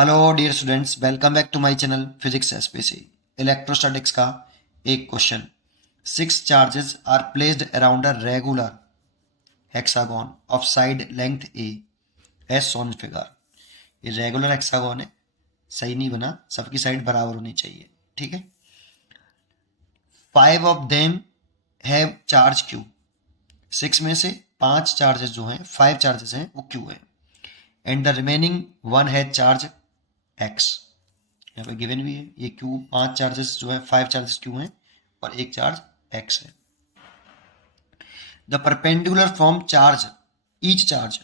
Hello dear students, welcome back to my channel physics SPC. Electrostatics का एक question. 6 charges are placed around a regular hexagon of side length a as shown figure. ये regular hexagon है, सही नहीं बना, सबकी side बराबर होनी चाहिए। ठीक है। 5 of them have charge Q. 6 में से 5 चार्जेस जो हैं, 5 चार्जेस हैं, वो क्यू है। And the remaining one has charge x. यहाँ पे गिवन भी है ये क्यू, 5 चार्जेस जो है, 5 चार्जेस क्यू हैं और एक चार्ज एक्स है। The perpendicular from charge each charge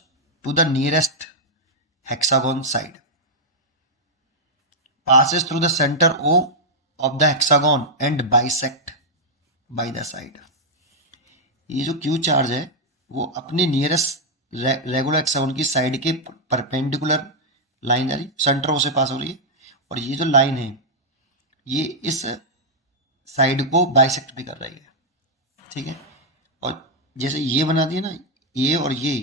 to the nearest hexagon side passes through the center O of the hexagon and bisect by the side। ये जो क्यू चार्ज है वो अपने नियरेस्ट रेगुलर हेक्सागन की side के perpendicular line आ रही, centre O से पास हो रही है, और ये जो लाइन है ये इस साइड को बाइसेक्ट भी कर रही है। ठीक है। और जैसे ये बना दिया ना, ये और ये,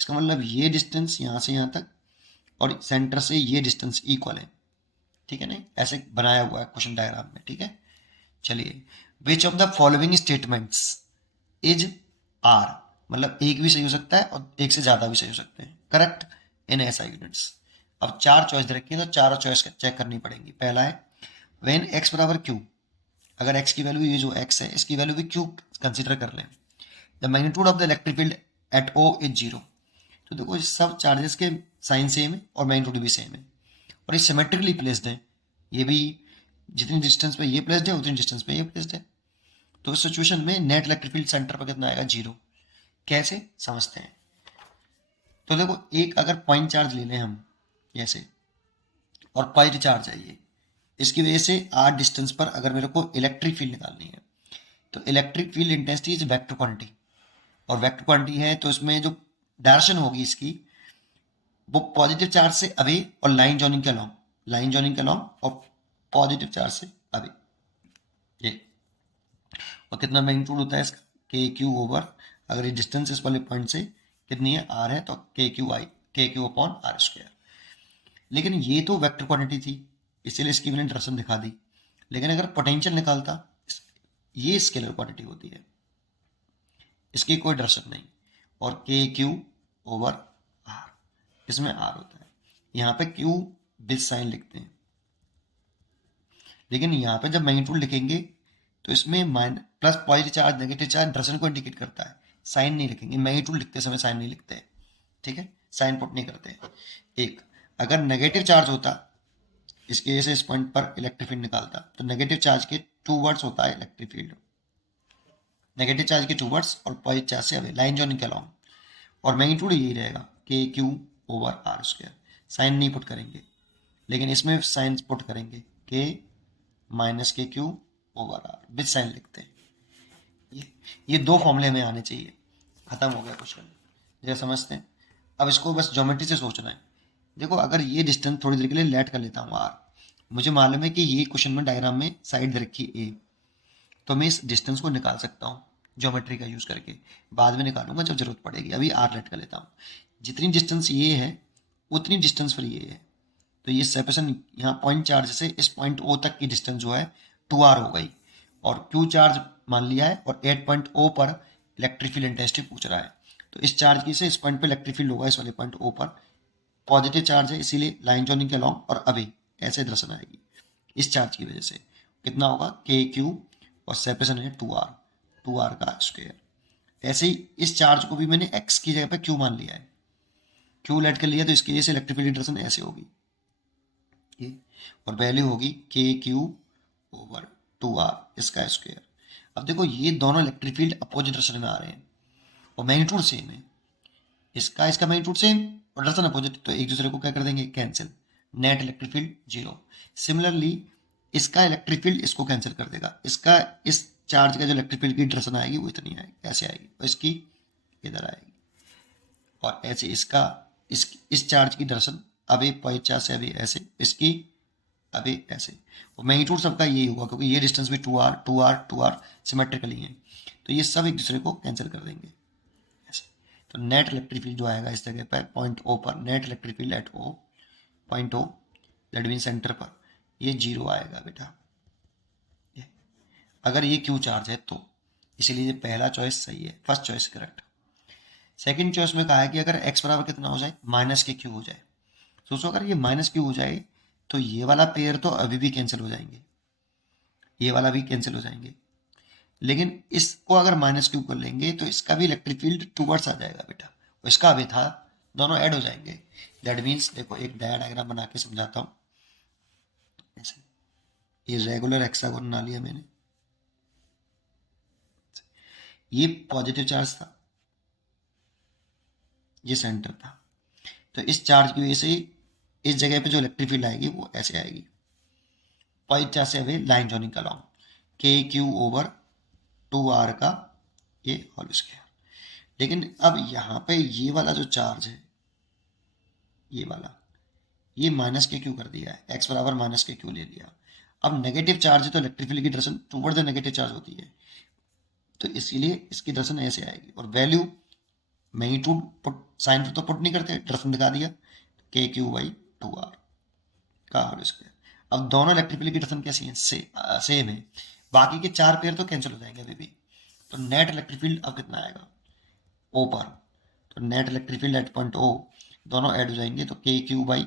इसका मतलब ये डिस्टेंस यहाँ से यहाँ तक और सेंटर से ये डिस्टेंस इक्वल है। ठीक है ना, ऐसे बनाया हुआ है क्वेश्चन डायग्राम में। ठीक है। चलिए, which of the following statements is are, मतलब एक भी सही हो सकता है और एक से ज्यादा भी सही हो सकते हैं, करेक्ट इन ऐसा यूनिट्स। अब 4 चॉइस दे रखी है तो चारों चॉइस चेक करनी पड़ेंगी। पहला है वेन एक्स बराबर क्यू, अगर एक्स की वैल्यू, ये जो एक्स है इसकी वैल्यू भी क्यू कंसिडर कर लें। The magnitude of the electric field at O is zero. तो देखो इस सब चार्जेस के साइन सेम है और मैग्नीट्यूड भी सेम है और ये सिमेट्रिकली प्लेस्ड है। ये भी जितनी डिस्टेंस पे ये प्लेस्ड है उतनी डिस्टेंस पे ये प्लेस्ड है। तो इस सिचुएशन में नेट इलेक्ट्रिक फील्ड सेंटर पर कितना आएगा? जीरो। कैसे समझते हैं? तो देखो, एक अगर पॉइंट चार्ज ले लें हम ऐसे, और पॉइंट चार्ज है ये, इसकी वजह से आर डिस्टेंस पर अगर मेरे को इलेक्ट्रिक फील्ड निकालनी है तो electric field intensity is vector quantity, और वेक्टर क्वांटिटी है तो इसमें जो डायरेक्शन होगी इसकी, वो पॉजिटिव चार्ज से अवे और लाइन जॉइनिंग के अलॉन्ग, लाइन जॉइनिंग के अलॉन्ग और पॉजिटिव चार्ज से अवे। ये और कितना मैग्नीट्यूड होता है इसका? के क्यू ओवर, अगर ये डिस्टेंस इस वाले पॉइंट से कितनी है? आर है, तो k Q upon are square. लेकिन ये तो वेक्टर क्वांटिटी थी, इसीलिए इसकी मैंने डायरेक्शन दिखा दी। लेकिन अगर पोटेंशियल निकालता, ये स्केलर क्वांटिटी होती है, इसकी कोई डायरेक्शन नहीं, और के क्यू ओवर आर, इसमें आर होता है। यहाँ पे क्यू विद साइन लिखते हैं, लेकिन यहाँ पे जब मैग्नीट्यूड लिखेंगे तो इसमें plus positive charge negative charge direction को इंडिकेट करता है, साइन नहीं लिखेंगे। मैग्नीट्यूड लिखते समय साइन नहीं लिखते हैं। ठीक है, साइन पुट नहीं करते हैं। एक, अगर नेगेटिव चार्ज होता, इसके जैसे इस पॉइंट पर इलेक्ट्रिक फील्ड निकालता, तो नेगेटिव चार्ज के टू वर्ड्स होता है इलेक्ट्रिक फील्ड, नेगेटिव चार्ज के टू वर्ड्स और पॉजिटिव चार्ज से अवे, लाइन जॉइनिंग के अलॉन्ग, और मैग्नीट्यूड यही रहेगा K Q over R square. Sign नहीं पुट करेंगे, लेकिन इसमें साइन पुट करेंगे, K minus K Q over R with sign लिखते हैं। ये दो फॉर्मूले में आने चाहिए। खत्म हो गया क्वेश्चन, जैसे समझते हैं। अब इसको बस ज्योमेट्री से सोचना है। देखो, अगर ये डिस्टेंस थोड़ी देर के लिए लेट कर लेता हूँ आर, मुझे मालूम है कि ये क्वेश्चन में डायग्राम में साइड दे रखी ए, तो मैं इस डिस्टेंस को निकाल सकता हूँ ज्योमेट्री का यूज करके। बाद में निकालूंगा जब जरूरत पड़ेगी, अभी आर लेट कर लेता हूँ। जितनी डिस्टेंस ये है उतनी डिस्टेंस पर ये है, तो ये सेपरेशन यहाँ पॉइंट चार्ज से इस पॉइंट ओ तक की डिस्टेंस जो है 2r हो गई, और क्यू चार्ज मान लिया है, और 8 पॉइंट ओ पर इलेक्ट्रिक फील्ड इंटेंसिटी पूछ रहा है। तो इस चार्ज की से इस पॉइंट पे इलेक्ट्रिक फील्ड होगा, इस वाले पॉइंट ओ पर पॉजिटिव चार्ज है, इसीलिए लाइन जॉइनिंग के अलॉन्ग और अवे ऐसे दर्शन आएगी। इस चार्ज की वजह से कितना होगा? के क्यू, और सेपरेशन है 2r का स्क्वायर। ऐसे ही इस चार्ज को भी मैंने x की जगह पे q मान लिया है, q लेट कर लिया, तो इसकी वजह से इलेक्ट्रिक फील्ड इंटरेक्शन ऐसे होगी ये, और वैल्यू होगी के क्यू ओवर 2r इसका स्क्वायर। अब देखो, ये दोनों इलेक्ट्रिक फील्ड अपोजिट डायरेक्शन में आ रहे हैं और मैग्नीट्यूड सेम है, इसका इसका मैग्नीट्यूड सेम और डायरेक्शन अपोजिट, तो एक दूसरे को क्या कर देंगे? Cancel. Net electric field zero. Similarly इसका इलेक्ट्रिक फील्ड इसको कैंसिल कर देगा, इसका इस चार्ज का जो इलेक्ट्रिक फील्ड की डायरेक्शन आएगी वो इतनी आएगी, ऐसे आएगी, और इसकी इधर आएगी, और ऐसे इसका इस चार्ज की डायरेक्शन अभी पॉइंट चार्ज से अभी ऐसे, इसकी अभी ऐसे, और मैग्नीट्यूड सबका यही होगा क्योंकि ये डिस्टेंस भी 2r सिमेट्रिकली है, तो ये सब एक दूसरे को कैंसिल कर देंगे ऐसे। तो नेट इलेक्ट्रिक फील्ड जो आएगा इस जगह पर पॉइंट ओ पर, net electric field at O, point O that mean centre पर ये 0 आएगा बेटा, अगर ये क्यू चार्ज है तो। इसीलिए ये पहला चॉइस सही है, first choice correct. Second choice में कहा है कि अगर एक्स बराबर कितना हो जाए, माइनस के क्यू हो जाए। सोचो अगर ये माइनस क्यू हो जाए तो ये वाला पेयर तो अभी भी कैंसिल हो जाएंगे, ये वाला भी कैंसिल हो जाएंगे, लेकिन इसको अगर माइनस क्यू कर लेंगे तो इसका भी इलेक्ट्रिक फील्ड टूवर्ड्स आ जाएगा बेटा, और इसका भी था, दोनों ऐड हो जाएंगे। दैट मीन्स देखो एक डायग्राम बना के समझाता हूँ। ऐसे ये रेगुलर हेक्सागोन बना लिया मैंने, ये पॉजिटिव चार्ज था, ये सेंटर था, तो इस चार्ज की वजह से इस जगह पे जो इलेक्ट्रिक फील्ड आएगी वो ऐसे आएगी, पॉजिटिव चार्ज से अवे लाइन जॉइनिंग का लॉन्ग के क्यू ओवर 2r का ये होल स्क्वायर। लेकिन अब यहाँ पे ये वाला जो चार्ज है, ये वाला, ये माइनस के क्यू कर दिया है, x बराबर माइनस के क्यू ले लिया। अब नेगेटिव चार्ज है तो इलेक्ट्रिक फील्ड की direction toward the negative charge होती है, तो इसीलिए इसकी डायरेक्शन ऐसे आएगी। और वैल्यू मैग्नीट्यूड पुट, साइन तो पुट नहीं करते, डायरेक्शन दिखा दिया, के क्यू बाई 2r का होल स्क्वायर। अब दोनों इलेक्ट्रिक फील्ड की डायरेक्शन कैसी है, सेम है, बाकी के चार पेयर तो कैंसिल हो जाएंगे अभी भी। तो नेट इलेक्ट्रिक फील्ड अब कितना आएगा ओ पर, तो net electric field at point O दोनों ऐड हो जाएंगे, तो k Q by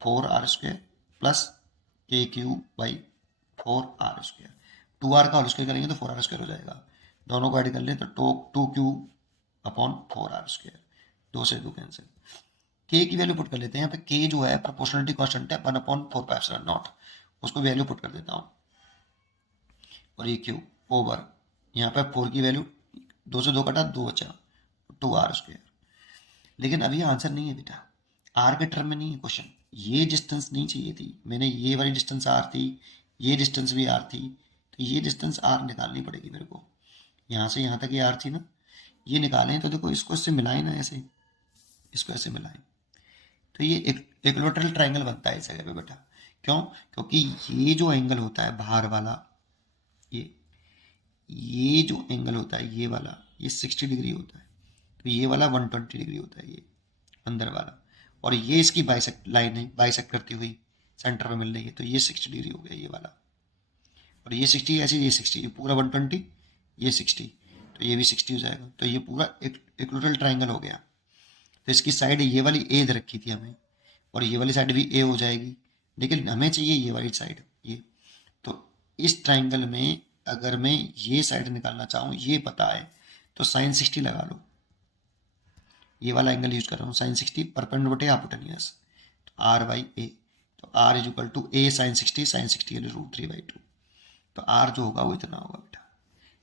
4r square plus k Q by 4r square, 2r का होल स्क्वायर करेंगे तो 4r स्क्वायर हो जाएगा, दोनों को ऐड कर लें तो 2q अपॉन 4r स्क्वायर, 2 से 2 कैंसिल। के की वैल्यू पुट कर लेते हैं, यहाँ पे के जो है प्रोपोर्शनलिटी कांस्टेंट है 1/4πε0, उसको वैल्यू पुट कर देता हूँ, और ये क्यू ओवर यहाँ पे 4 की वैल्यू 2 से 2 कटा 2 बचा 2r स्क्वायर। लेकिन अभी आंसर नहीं है बेटा, आर के टर्म में नहीं है क्वेश्चन, ये डिस्टेंस नहीं चाहिए थी, मैंने ये वाली डिस्टेंस आर थी, ये डिस्टेंस भी आर थी, तो ये डिस्टेंस आर निकालनी पड़ेगी मेरे को, यहाँ से यहाँ तक ये आर थी ना, ये निकालें तो देखो इसको इससे मिलाएं ना, ऐसे इसको ऐसे मिलाएं, तो ये एक इक्विलैटरल ट्रायंगल बनता है इस जगह पे बेटा। क्यों? क्योंकि ये जो एंगल होता है बाहर वाला, ये जो एंगल होता है ये वाला, ये 60 डिग्री होता है, तो ये वाला 120 डिग्री होता है, ये अंदर वाला, और ये इसकी बाइसेक्ट लाइन है, बाइसेक्ट करती हुई सेंटर पे मिल रही है, तो ये 60 डिग्री हो गया ये वाला, और ये 60 ऐसे, ये 60, ये पूरा 120, ये 60, तो ये भी 60 हो जाएगा, तो ये पूरा एक इक्विलैटरल ट्रायंगल हो गया। तो इसकी साइड ये वाली ए दे रखी थी हमें, और ये वाली साइड भी ए हो जाएगी, लेकिन हमें चाहिए ये वाली साइड ये, तो इस ट्रायंगल में अगर मैं ये साइड निकालना चाहूँ, ये पता है, तो साइन 60 लगा लो, ये वाला एंगल यूज कर रहा हूँ, साइन 60 परपेंडिकुलर बटे हाइपोटेन्यूस, तो आर बाई ए, तो R is equal to A sine 60, sine 60 √3/2, तो आर जो होगा वो इतना होगा बेटा।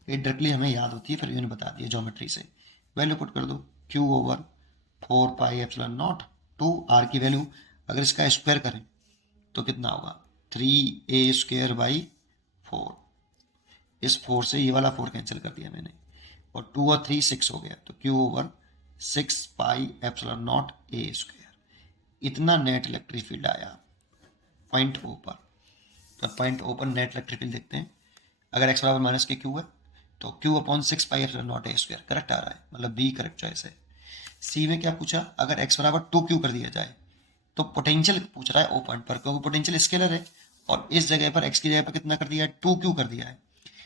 ये डायरेक्टली हमें याद होती है, फिर मैंने बता दिया ज्योमेट्री से, वैल्यू पुट कर दो, क्यू ओवर 4πε0 टू आर की वैल्यू अगर इसका स्क्वायर करें तो कितना होगा 3a² बाई 4, इस 4 से ये वाला 4 कैंसिल कर दिया मैंने, और 2 और 3 6 हो गया, तो क्यू ओवर 6πε0 a², इतना नेट इलेक्ट्रिक फील्ड आया पॉइंट ओ पर। तो पॉइंट ओ पर नेट इलेक्ट्रिक फील्ड देखते हैं, अगर x बराबर माइनस के क्यू है तो q अपॉन 6πε0 a² करेक्ट आ रहा है, मतलब बी करेक्ट चॉइस है। सी में क्या पूछा, अगर x बराबर 2q कर दिया जाए, तो पोटेंशियल पूछ रहा है ओ पॉइंट पर, क्योंकि पोटेंशियल स्केलर है, और इस जगह पर x की जगह पर कितना कर दिया है 2q कर दिया है।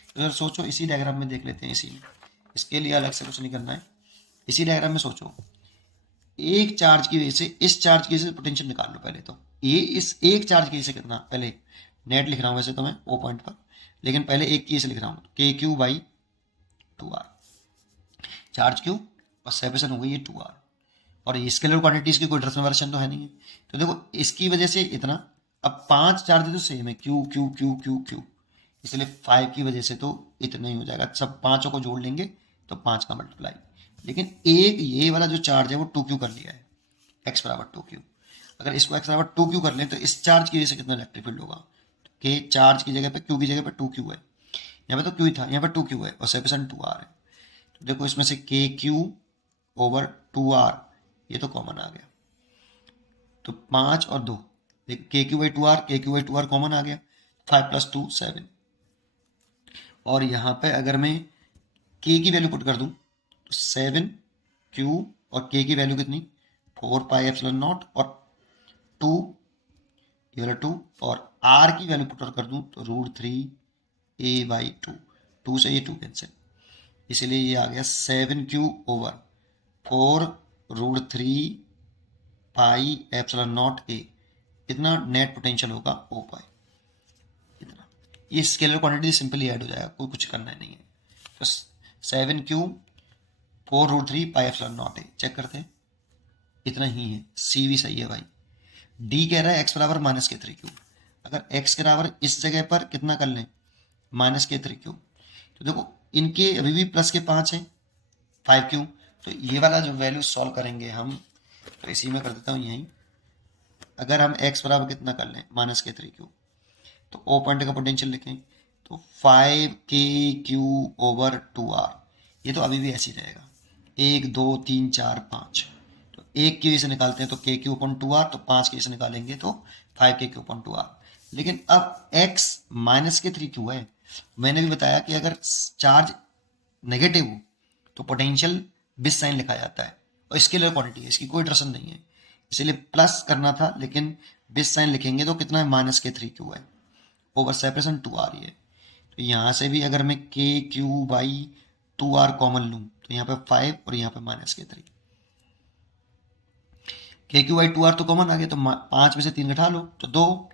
तो अगर सोचो इसी डायग्राम में देख लेते हैं, इसी में, इसके लिए अलग से कुछ नहीं करना है, इसी डायग्राम में सोचो, एक चार्ज की वजह से इस चार्ज की वजह से पोटेंशियल निकाल लो पहले, तो ये इस एक चार्ज की वजह से कितना, पहले नेट लिख रहा हूँ वैसे तो मैं ओ पॉइंट पर, लेकिन पहले एक की वजह से लिख रहा हूँ, के Q by 2r, charge Q और सेपरेशन हो गई ये 2r, और ये स्केलर क्वांटिटीज की कोई डायरेक्शनल वेरिएशन तो है नहीं है, तो देखो इसकी वजह से इतना, अब 5 चार्ज तो सेम है, Q Q Q Q Q, इसलिए 5 की वजह से तो इतना ही हो जाएगा, सब पांचों को जोड़ लेंगे तो 5 का मल्टीप्लाई, लेकिन एक ये वाला जो चार्ज है वो 2q कर लिया है, x बराबर 2q, अगर इसको x बराबर 2q कर लें तो इस चार्ज की वजह से कितना इलेक्ट्रिक फील्ड होगा, कि चार्ज की जगह पे q की जगह पे 2q है, यहाँ पे तो q ही था, यहाँ पे 2q है, और सेपरेशन 2r है, तो देखो इसमें से के क्यू ओवर 2r ये तो कॉमन आ गया, तो 5 और 2, के क्यू बाई 2r कॉमन आ गया, 5 + 2 7, और यहाँ पे अगर मैं k की वैल्यू पुट कर दूं तो 7q, और k की वैल्यू कितनी 4πε0 और 2 ये वाला 2, और आर की वैल्यू पुट कर दूं तो √3a/2, 2 से ये 2 कैंसिल, इसलिए ये आ गया 7q/4√3πε0a। इतना नेट पोटेंशियल होगा ओ पाई, इतना। ये स्केलर क्वांटिटी सिंपली ऐड हो जाएगा, कोई कुछ करना नहीं है। तो 7q/4√3πε0a चेक करते हैं, इतना ही है। सी भी सही है भाई। डी कह रहा है x बराबर -k3q। अगर x के बराबर इस जगह पर कितना कर लें, -k3q, तो देखो इनके अभी भी प्लस के 5 हैं, 5q, तो ये वाला जो वैल्यू सॉल्व करेंगे हम, तो इसी में कर देता हूँ यहीं। अगर हम x बराबर कितना कर लें, -k3q, तो ओ पॉइंट का पोटेंशियल लिखें तो 5kq/2r। ये तो अभी भी ऐसे ही रहेगा, 1 2 3 4 5, तो 1 से निकालते हैं तो kq/2r, तो 5 से निकालेंगे तो 5kq/2r। लेकिन अब x -k3q है। मैंने भी बताया कि अगर चार्ज नेगेटिव हो तो पोटेंशियल बिस साइन लिखा जाता है, और स्केलर क्वांटिटी है, इसकी कोई ट्रसन नहीं है, इसलिए प्लस करना था, लेकिन बिस साइन लिखेंगे तो कितना है, -k3q है, ओवर सेपरेशन 2r है। तो यहाँ से भी अगर मैं kq/2r कॉमन लूँ तो यहाँ पे 5 और यहाँ पे -k3, kq/2r तो कॉमन आ गया, तो 5 में से 3 घटा लो तो 2,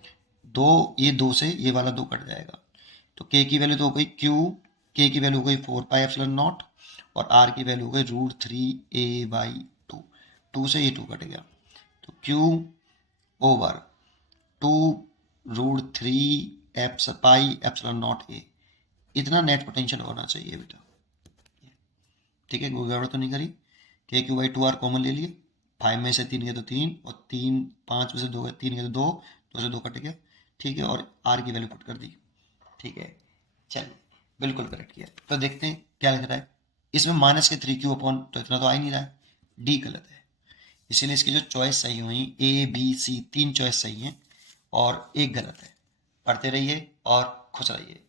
2 ये 2 से ये वाला 2 कट जाएगा, तो k की वैल्यू तो हो गई k की वैल्यू हो गई 4πε0, और r की वैल्यू हो गई √3a/2, 2 से ये 2 कट गया, तो q/2√3πε0a, इतना नेट पोटेंशियल होना चाहिए बेटा। ठीक है, कोई गड़बड़ तो नहीं करी। kq/2r कॉमन ले लिए, 5 में से 3 गए तो 3, और 3 5 में से 2 गए, 3 गए तो 2, 2 से 2 कट गया। ठीक है, और r की वैल्यू पुट कर दी। ठीक है, चलिए बिल्कुल करेक्ट किया। तो देखते हैं क्या लिख रहा है इसमें, -3q अपॉन, तो इतना तो आ ही नहीं रहा है, डी गलत है, इसीलिए इसकी जो चॉइस सही हुई ए बी सी 3 चॉइस सही हैं और एक गलत है। पढ़ते रहिए और खुश रहिए।